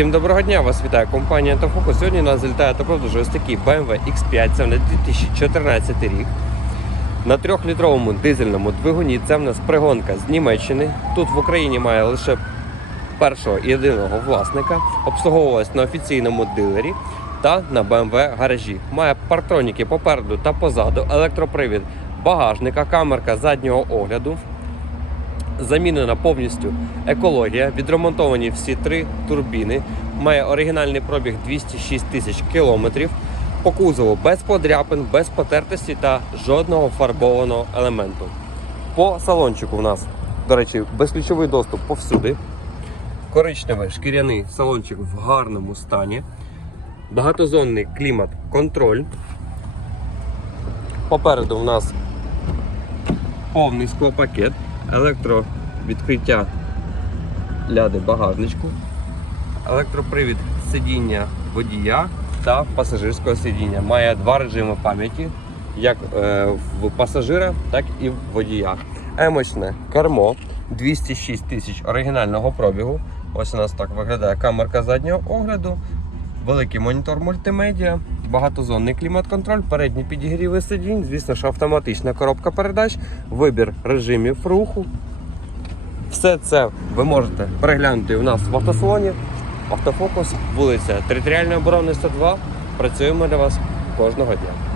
Всім доброго дня! Вас вітає компанія Автофокус. Сьогодні у нас залітає та продовжує ось такий BMW X5, це в 2014 рік. На трьохлітровому дизельному двигуні це в нас пригонка з Німеччини. Тут в Україні має лише першого і єдиного власника. Обслуговувалась на офіційному дилері та на BMW гаражі. Має партроніки попереду та позаду, електропривід багажника, камерка заднього огляду. Замінена повністю екологія, відремонтовані всі три турбіни. Має оригінальний пробіг 206 тисяч кілометрів. По кузову без подряпин, без потертості та жодного фарбованого елементу. По салончику в нас, до речі, безключовий доступ повсюди. Коричневий шкіряний салончик в гарному стані. Багатозонний клімат-контроль. Попереду в нас повний склопакет, електровідкриття ляди багажничку, електропривід сидіння водія та пасажирського сидіння. Має два режими пам'яті, як е, в пасажира, так і в водія. Емочне кермо 206 тисяч оригінального пробігу. Ось у нас так виглядає камерка заднього огляду, великий монітор мультимедіа, багатозонний клімат-контроль, передні підігріви сидінь, звісно ж, автоматична коробка передач, вибір режимів руху. Все це ви можете переглянути у нас в автосалоні. Автофокус, вулиця Територіальної оборони 102. Працюємо для вас кожного дня.